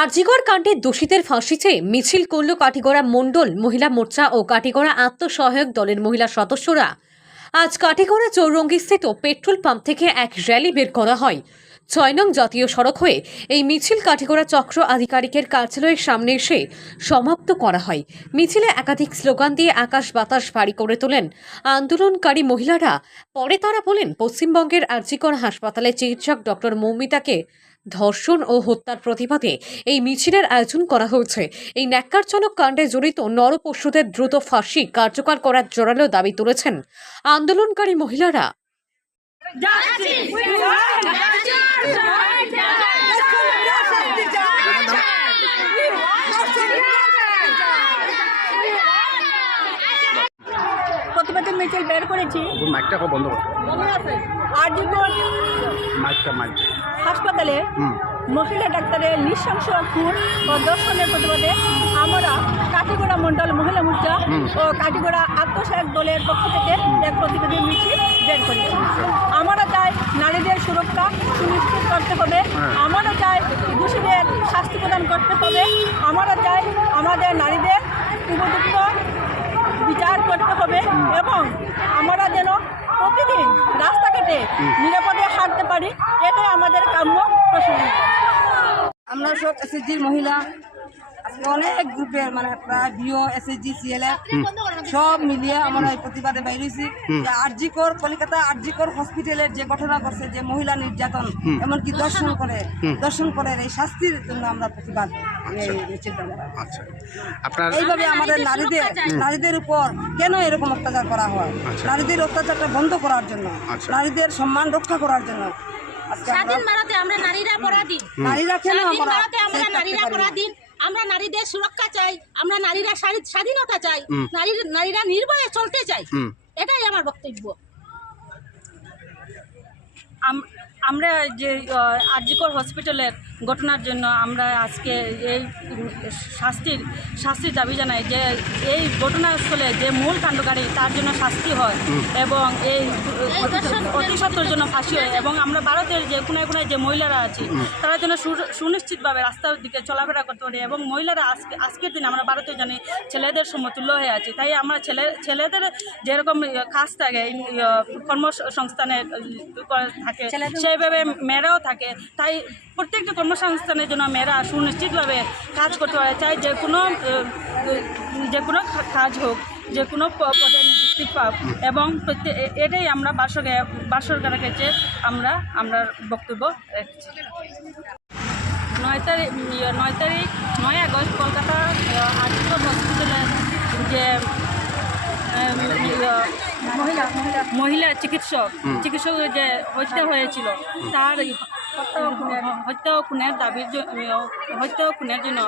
আরজিকর কাণ্ডে দোষীদের ফাঁসি চেয়ে মিছিল করল কাটিগড়া মণ্ডল মহিলা মোর্চা ও কাটিগড়া আত্মসহায়ক দলের মহিলা সদস্যরা। আজ কাটিগড়া চৌরঙ্গীস্থিত পেট্রোল পাম্প থেকে এক র্যালি বের করা হয়। ৬ নং জাতীয় সড়ক হয়ে এই মিছিল কাটিগড়া চক্র আধিকারিকের কার্যালয়ের সামনে এসে সমাপ্ত করা হয়। মিছিলে একাধিক স্লোগান দিয়ে আকাশ বাতাস ভারী করে তোলেন আন্দোলনকারী মহিলারা। পরে তারা বলেন, পশ্চিমবঙ্গের আরজিকর হাসপাতালে চিকিৎসক ডক্টর মৌমিতাকে ধর্ষণ ও হত্যার প্রতিবাদে এই মিছিলের আয়োজন করা হয়েছে। এই ন্যাক্কারজনক কাণ্ডে জড়িত নরপশুদের দ্রুত ফাঁসি কার্যকর করার জোরালো দাবি তুলেছেন আন্দোলনকারী মহিলারা। প্রতিবাদী মিছিল বের করেছি। মাইকটা বন্ধ করো। আরজিকর হাসপাতালে মহিলা ডাক্তারের নৃশংস খুন ও ধর্ষণের প্রতিবাদে আমরা কাটিগড়া মণ্ডল মহিলা মোর্চা ও কাটিগড়া আত্মসহায়ক দলের পক্ষ থেকে এক প্রতিবাদী মিছিল বের করেছি। আমরা চাই নারীদের সুরক্ষা সুনিশ্চিত করতে হবে, আমরা চাই দোষীদের শাস্তি প্রদান করতে হবে, আমরা চাই আমাদের নারীদের উপযুক্ত বিচার করতে হবে এবং আমরা যেন প্রতিদিন রাস্তাঘাটে নিরাপদে হাঁটতে পারি, এটাই আমাদের কাম্য প্রশ্ন। আমরা সব এসএসজির মহিলা আজকে অনেক গ্রুপের মানে প্রায় বিও এসএসজি সিএলএফ সব মিলিয়ে আমরা এই প্রতিবাদে বাইরেছি। আরজিকর কলকাতা আরজিকর হসপিটালের যে ঘটনা করছে, যে মহিলা নির্যাতন এমনকি দর্শন করে এই শাস্তির জন্য আমরা প্রতিবাদ এইভাবে আমাদের নারীদের উপর কেন এরকম অত্যাচার করা হয়, নারীদের অত্যাচারটা বন্ধ করার জন্য, নারীদের সম্মান রক্ষা করার জন্য। স্বাধীন ভারতে আমরা নারীরা পরাধীন, আমরা নারীদের সুরক্ষা চাই, আমরা নারীরা স্বাধীনতা চাই, নারীরা নির্ভয়ে চলতে চাই, এটাই আমার বক্তব্য। আমরা যে আরজিকর হসপিটালের ঘটনার জন্য আমরা আজকে এই শাস্তির দাবি জানাই যে এই ঘটনাস্থলে যে মূল কাণ্ডকারী তার জন্য শাস্তি হয় এবং এই অতিসত্বর জন্য ফাঁসি হয় এবং আমরা ভারতের যে কোনায় কোনায় যে মহিলারা আছি তারা যেন সুনিশ্চিতভাবে রাস্তার দিকে চলাফেরা করতে পারি এবং মহিলারা আজকের দিন আমরা ভারতে জানি ছেলেদের সমতুল্য হয়ে আছি। তাই আমরা ছেলেদের যেরকম কাজ থাকে কর্মসংস্থানে থাকে সেইভাবে মেয়েরাও থাকে, তাই প্রত্যেকটা কর্মসংস্থানের জন্য মেয়েরা সুনিশ্চিতভাবে কাজ করতে পারে। চাই যে কোনো কাজ হোক, যে কোনো পদে নিযুক্তি পাক এবং এটাই আমরা বাসরকারের কাছে আমরা বক্তব্য রেখেছি। 9 আগস্ট কলকাতা আরজিকর হসপিটালের যে মহিলা চিকিৎসক যে হত্যা হয়েছিল তার হত্যা খুনের জন্য